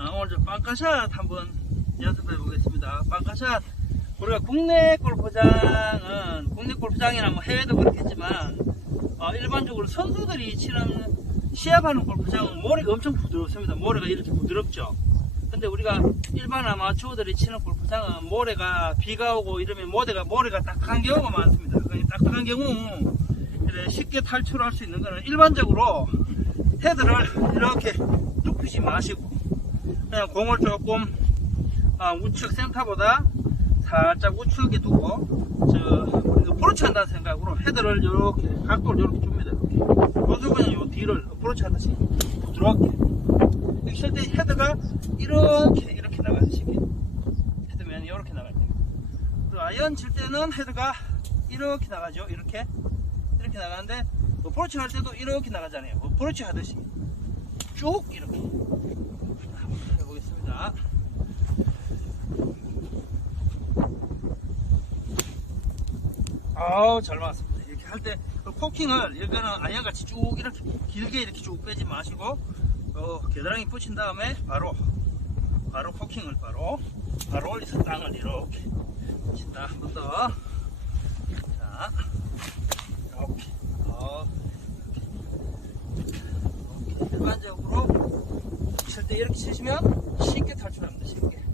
아, 오늘 저 빵카샷 한번 연습해 보겠습니다. 빵카샷 우리가 국내 골프장은 국내 골프장이나 뭐 해외도 그렇겠지만 어, 일반적으로 선수들이 치는 시합하는 골프장은 모래가 엄청 부드럽습니다. 모래가 이렇게 부드럽죠. 근데 우리가 일반 아마추어들이 치는 골프장은 모래가 비가 오고 이러면 모래가 모래가 딱딱한 경우가 많습니다. 그 딱딱한 경우 쉽게 탈출할 수 있는 거는 일반적으로 헤드를 이렇게 눕히지 마시고 그냥 공을 조금 아, 우측 센터보다 살짝 우측에 두고 저 브로치 한다는 생각으로 헤드를 이렇게 각도를 이렇게 줍니다. 이렇게. 그래서 그냥 요 뒤를 브로치 하듯이 부드럽게 칠때 헤드가 이렇게 이렇게 나가듯이 헤드면이 이렇게 나갈 때 그리고 아이언 칠 때는 헤드가 이렇게 나가죠. 이렇게 이렇게 나가는데 뭐 브로치 할 때도 이렇게 나가잖아요. 뭐 브로치 하듯이 쭉 이렇게 한번 해보겠습니다. 아우 잘 맞았습니다. 이렇게 할 때 코킹을 이거는 아이언같이 쭉 이렇게 길게 이렇게 쭉 빼지 마시고 어, 겨드랑이 붙인 다음에 바로 바로 코킹을 바로 바로 올려서 땅을 이렇게 붙인다 한 번 더. 자 이렇게 어, 이렇게 일반적으로 칠 때 이렇게 치시면 쉽게 탈출합니다. 쉽게.